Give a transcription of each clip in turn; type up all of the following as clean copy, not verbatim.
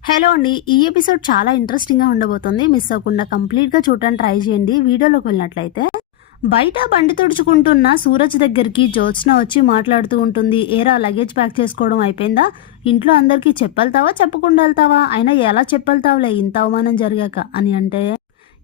Hello అండి. ఈ episode చాలా ఇంట్రెస్టింగ్‌గా ఉండబోతుంది. మిస్ అవ్వకుండా కంప్లీట్‌గా చూడడానికి ట్రై చేయండి. వీడియోలోకి వెళ్ళినట్లయితే బయట బండి తుడుచుకుంటున్న సూరజ్ దగ్గరికి జ్యోత్స్న వచ్చి మాట్లాడుతూ ఉంటుంది. ఏరా లగేజ్ ప్యాక్ చేసుకోవడం అయిపోయిందా? ఇంట్లో అందరికీ చెప్పెళ్తావా? చెప్పకుండా వెళ్తావా? అయినా ఎలా చెప్పెళ్తావులే ఇంత అవమానం జరిగాక అని అంటే,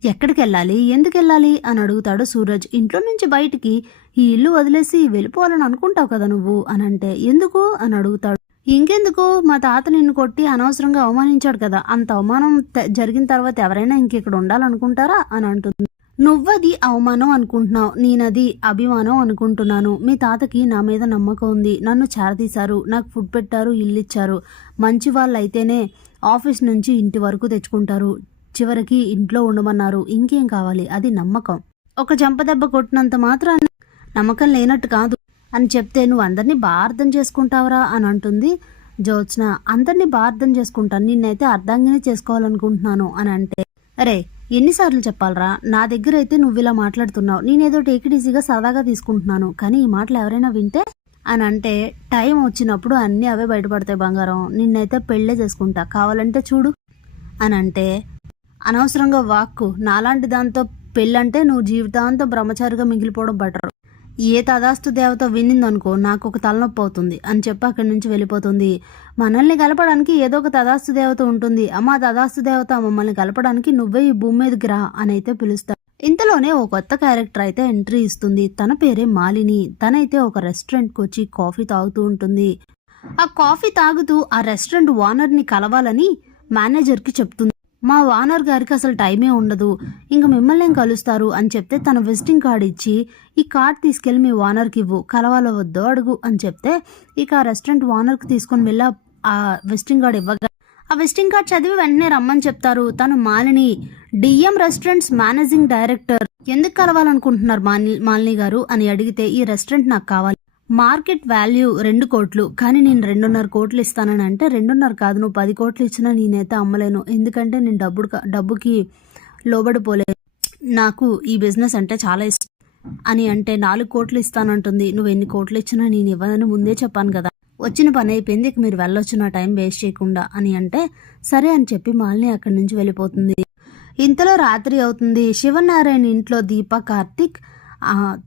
ఎక్కడికెళ్ళాలి? ఎందుకెళ్ళాలి? అని అడుగుతాడు సూరజ్. ఇంట్లో నుంచి బయటికి ఈ ఇల్లు వదిలేసి వెళ్ళిపోవాలని అనుకుంటావు కదా నువ్వు అని అంటే, ఎందుకు అని అడుగుతాడు. ఇంకెందుకు, మా తాత నిన్ను కొట్టి అనవసరంగా అవమానించాడు కదా, అంత అవమానం జరిగిన తర్వాత ఎవరైనా ఇంకెక్కడ ఉండాలనుకుంటారా అని అంటుంది. నువ్వది అవమానం అనుకుంటున్నావు, నేనది అభిమానం అనుకుంటున్నాను. మీ తాతకి నా మీద నమ్మకం ఉంది, నన్ను చేరదీశారు, నాకు ఫుడ్ పెట్టారు, ఇల్లు ఇచ్చారు. మంచి వాళ్ళు అయితేనే ఆఫీస్ నుంచి ఇంటి వరకు తెచ్చుకుంటారు, చివరికి ఇంట్లో ఉండమన్నారు. ఇంకేం కావాలి? అది నమ్మకం. ఒక చెంపదెబ్బ కొట్టినంత మాత్రాన నమ్మకం లేనట్టు కాదు అని చెప్తే, నువ్వు అందరినీ బాగా అర్థం చేసుకుంటావురా అని అంటుంది జ్యోత్స్న. అందరినీ బాగా అర్థం చేసుకుంటాను, నిన్నైతే అర్థంగానే చేసుకోవాలనుకుంటున్నాను అని అంటే, అరే ఎన్నిసార్లు చెప్పాలరా, నా దగ్గర అయితే నువ్వు ఇలా మాట్లాడుతున్నావు, నేనేదో టేక్ ఇట్ ఈజీగా సరదాగా తీసుకుంటున్నాను, కానీ ఈ మాటలు ఎవరైనా వింటే అని అంటే, టైం వచ్చినప్పుడు అన్నీ అవే బయటపడతాయి బంగారం, నిన్నైతే పెళ్ళే చేసుకుంటా, కావాలంటే చూడు అని అంటే, అనవసరంగా వాక్కు, నాలాంటి దాంతో పెళ్ళంటే నువ్వు జీవితాంతం బ్రహ్మచారిగా మిగిలిపోవడం బెటర్. ఏ తదాస్తు దేవత వినిందనుకో నాకు ఒక తలనొప్పి అవుతుంది అని చెప్పి అక్కడి నుంచి వెళ్ళిపోతుంది. మనల్ని కలపడానికి ఏదో ఒక తదాస్తు దేవత ఉంటుంది. అమ్మా తదాస్తు దేవత, మమ్మల్ని కలపడానికి నువ్వే ఈ భూమి మీదకి రా అని అయితే పిలుస్తాడు. ఇంతలోనే ఓ కొత్త క్యారెక్టర్ అయితే ఎంట్రీ ఇస్తుంది. తన పేరే మాలిని. తనైతే ఒక రెస్టారెంట్కి వచ్చి కాఫీ తాగుతూ ఉంటుంది. ఆ కాఫీ తాగుతూ ఆ రెస్టారెంట్ ఓనర్ని కలవాలని మేనేజర్కి చెప్తుంది. మా ఓనర్ గారికి అసలు టైమే ఉండదు, ఇంక మిమ్మల్ని ఏం కలుస్తారు అని చెప్తే, తన విజిటింగ్ కార్డ్ ఇచ్చి, ఈ కార్డ్ తీసుకెళ్ళి మీ ఓనర్కి ఇవ్వు, కలవాలో వద్దో అడుగు అని చెప్తే, ఇక ఆ రెస్టారెంట్ ఓనర్కి తీసుకొని వెళ్ళి ఆ విజిటింగ్ కార్డ్ ఇవ్వగా, ఆ విజిటింగ్ కార్డ్ చదివి వెంటనే రమ్మని చెప్తారు. తను Malini, DM restaurants managing director. ఎందుకు కలవాలనుకుంటున్నారు మాలిని గారు అని అడిగితే, ఈ రెస్టారెంట్ నాకు కావాలి, మార్కెట్ వాల్యూ 2 కోట్లు, కానీ నేను 2.5 కోట్లు ఇస్తానని అంటే, 2.5 కాదు, నువ్వు 10 కోట్లు ఇచ్చినా నేనైతే అమ్మలేను, ఎందుకంటే నేను డబ్బుకి లోబడిపోలేదు, నాకు ఈ బిజినెస్ అంటే చాలా ఇష్టం అని అంటే, 4 కోట్లు ఇస్తానంటుంది. నువ్వు ఎన్ని కోట్లు ఇచ్చినా నేను ఇవ్వనని ముందే చెప్పాను కదా, వచ్చిన పని అయిపోయింది, ఇక మీరు వెళ్ళొచ్చు, నా టైం వేస్ట్ చేయకుండా అని అంటే, సరే అని చెప్పి మాలిని అక్కడి నుంచి వెళ్ళిపోతుంది. ఇంతలో రాత్రి అవుతుంది. శివనారాయణ ఇంట్లో దీప, కార్తిక్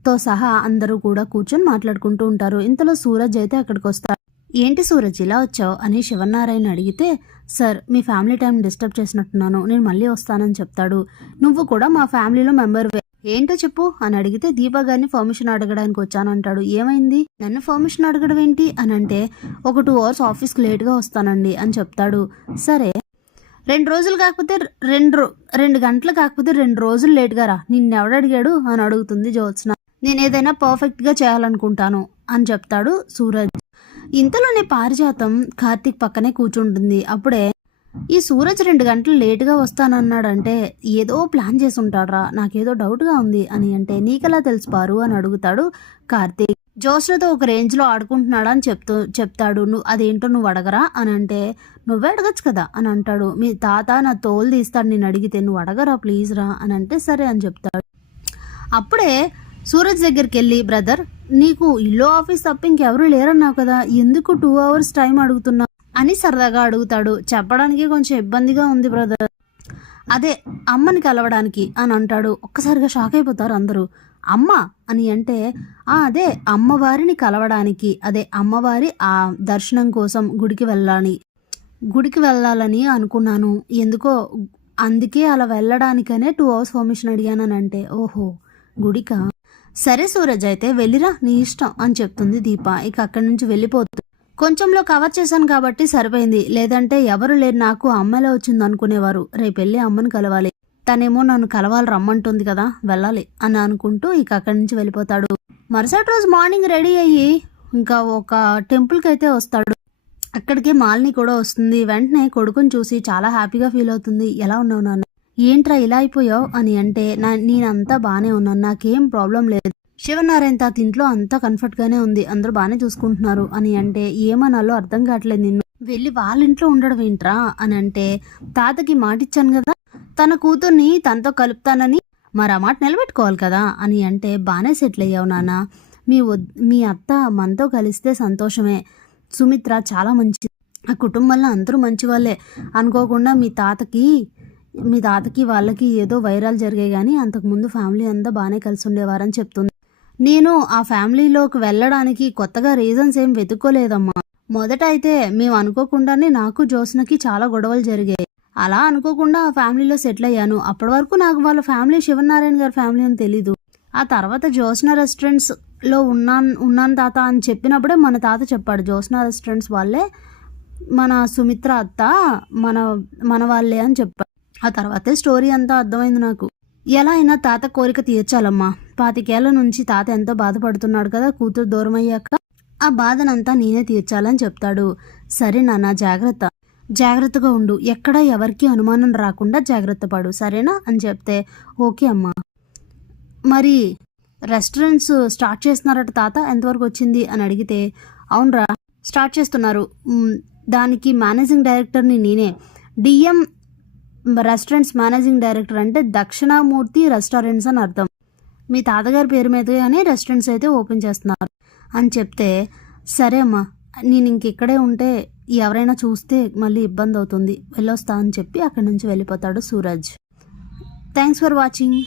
తో సహా అందరూ కూడా కూర్చొని మాట్లాడుకుంటూ ఉంటారు. ఇంతలో సూరజ్ అయితే అక్కడికి వస్తారు. ఏంటి సూరజ్ ఇలా వచ్చావు అని శివనారాయణ అడిగితే, సార్ మీ ఫ్యామిలీ టైం డిస్టర్బ్ చేసినట్టున్నాను, నేను మళ్ళీ వస్తానని చెప్తాడు. నువ్వు కూడా మా ఫ్యామిలీలో మెంబర్వే, ఏంటో చెప్పు అని అడిగితే, దీపా గారిని పర్మిషన్ అడగడానికి వచ్చాను అంటాడు. ఏమైంది? నన్ను పర్మిషన్ అడగడం ఏంటి అని అంటే, ఒక 2 అవర్స్ ఆఫీస్కి లేట్గా వస్తానండి అని చెప్తాడు. సరే 2 రోజులు కాకపోతే 2 గంటలు కాకపోతే 2 రోజులు లేట్గా రా, నిన్నెవడు అడిగాడు అని అడుగుతుంది జ్యోత్స్న. నేను ఏదైనా పర్ఫెక్ట్గా చేయాలనుకుంటాను అని చెప్తాడు సూరజ్. ఇంతలోనే పారిజాతం కార్తీక్ పక్కనే కూర్చుంటుంది. అప్పుడే ఈ సూరజ్ 2 గంటలు లేటుగా వస్తానన్నాడంటే ఏదో ప్లాన్ చేసి ఉంటాడ్రా, నాకేదో డౌట్గా ఉంది అని అంటే, నీకెలా తెలుసు పారు అని అడుగుతాడు కార్తీక్. జ్యోత్స్నతో ఒక రేంజ్లో ఆడుకుంటున్నాడా అని చెప్తాడు. అదేంటో నువ్వు అడగరా అని అంటే, నువ్వే అడగచ్చు కదా అని అంటాడు. మీ తాత నా తోలు తీస్తాడు నేను అడిగితే, నువ్వు అడగరా ప్లీజ్ రా అని అంటే, సరే అని చెప్తాడు. అప్పుడే సూరజ్ దగ్గరికి వెళ్ళి, బ్రదర్ నీకు ఇల్లు ఆఫీస్ తప్ప ఇంకెవరూ లేరన్నావు కదా, ఎందుకు 2 అవర్స్ టైం అడుగుతున్నావు అని సరదాగా అడుగుతాడు. చెప్పడానికి కొంచెం ఇబ్బందిగా ఉంది బ్రదర్, అదే అమ్మని కలవడానికి అని అంటాడు. ఒక్కసారిగా షాక్ అయిపోతారు అందరూ. అమ్మ అని అంటే, అదే అమ్మవారిని కలవడానికి, అదే అమ్మవారి ఆ దర్శనం కోసం గుడికి వెళ్ళాలని అనుకున్నాను, ఎందుకో అందుకే అలా వెళ్ళడానికనే 2 అవర్స్ పర్మిషన్ అడిగానని అంటే, ఓహో గుడికా, సరే సూరజ్ అయితే వెళ్ళిరా నీ ఇష్టం అని చెప్తుంది దీప. ఇక అక్కడి నుంచి వెళ్ళిపోతుంది. కొంచెంలో కవర్ చేశాను కాబట్టి సరిపోయింది, లేదంటే ఎవరు లేరు, నాకు అమ్మలే వచ్చింది అనుకునేవారు. రేపు వెళ్ళి అమ్మని కలవాలి, తనేమో నన్ను కలవాలి రమ్మంటుంది కదా, వెళ్ళాలి అని అనుకుంటూ ఇక అక్కడి నుంచి వెళ్ళిపోతాడు. మరుసటి రోజు మార్నింగ్ రెడీ అయ్యి ఇంకా ఒక టెంపుల్కి అయితే వస్తాడు. అక్కడికి మాలిని కూడా వస్తుంది. వెంటనే కొడుకుని చూసి చాలా హ్యాపీగా ఫీల్ అవుతుంది. ఎలా ఉన్నావు నాన్న, ఏంట్రా ఇలా అయిపోయావు అని అంటే, నేనంతా బాగానే ఉన్నాను, నాకేం ప్రాబ్లం లేదు, శివనారాయణ తాత ఇంట్లో అంతా కంఫర్ట్గానే ఉంది, అందరూ బాగానే చూసుకుంటున్నారు అని అంటే, ఏమనాలో అర్థం కావట్లేదు, నిన్ను వెళ్ళి వాళ్ళ ఇంట్లో ఉండడం ఏంట్రా అని అంటే, తాతకి మాటిచ్చాను కదా తన కూతుర్ని తనతో కలుపుతానని, మరి ఆ మాట నిలబెట్టుకోవాలి కదా అని అంటే, బాగానే సెటిల్ అయ్యావు నాన్న, మీ అత్త మనతో కలిస్తే సంతోషమే, సుమిత్ర చాలా మంచిది, ఆ కుటుంబంలో అందరూ మంచి వాళ్ళే. అనుకోకుండా మీ తాతకి వాళ్ళకి ఏదో వైరాలు జరిగాయి కానీ అంతకుముందు ఫ్యామిలీ అంతా బాగానే కలిసి ఉండేవారని చెప్తుంది. నేను ఆ ఫ్యామిలీలోకి వెళ్ళడానికి కొత్తగా రీజన్స్ ఏం వెతుక్కోలేదమ్మా. మొదట అయితే మేము అనుకోకుండానే నాకు జ్యోత్స్నకి చాలా గొడవలు జరిగాయి. అలా అనుకోకుండా ఆ ఫ్యామిలీలో సెటిల్ అయ్యాను. అప్పటి వరకు నాకు వాళ్ళ ఫ్యామిలీ శివనారాయణ గారి ఫ్యామిలీ అని తెలీదు. ఆ తర్వాత జ్యోత్స్న రెస్టారెంట్స్లో ఉన్నాను తాత అని చెప్పినప్పుడే మన తాత చెప్పాడు, జ్యోత్స్న రెస్టారెంట్స్ వాళ్ళే మన సుమిత్ర అత్త మన వాళ్ళే అని చెప్పాడు. ఆ తర్వాతే స్టోరీ అంతా అర్థమైంది నాకు. ఎలా అయినా తాత కోరిక తీర్చాలమ్మా. 25 ఏళ్ల నుంచి తాత ఎంతో బాధపడుతున్నాడు కదా కూతురు దూరం అయ్యాక. ఆ బాధనంతా నేనే తీర్చాలని చెప్తాడు. సరే నాన్న, జాగ్రత్తగా ఉండు, ఎక్కడ ఎవరికి అనుమానం రాకుండా జాగ్రత్త పడు, సరేనా అని చెప్తే ఓకే అమ్మా. మరి రెస్టారెంట్స్ స్టార్ట్ చేస్తున్నారట తాత, ఎంతవరకు వచ్చింది అని అడిగితే అవునరా స్టార్ట్ చేస్తున్నారు, దానికి మేనేజింగ్ డైరెక్టర్ని నేనే. డిఎం రెస్టారెంట్స్ మేనేజింగ్ డైరెక్టర్ అంటే దక్షిణామూర్తి రెస్టారెంట్స్ అని అర్థం. మీ తాతగారి పేరు మీదగానే రెస్టారెంట్స్ అయితే ఓపెన్ చేస్తున్నారు అని చెప్తే సరే అమ్మా, నేను ఇంకెక్కడే ఉంటే ఎవరైనా చూస్తే మళ్ళీ ఇబ్బంది అవుతుంది, వెళ్ళొస్తా అని చెప్పి అక్కడి నుంచి వెళ్ళిపోతాడు సూరజ్. Thanks for watching.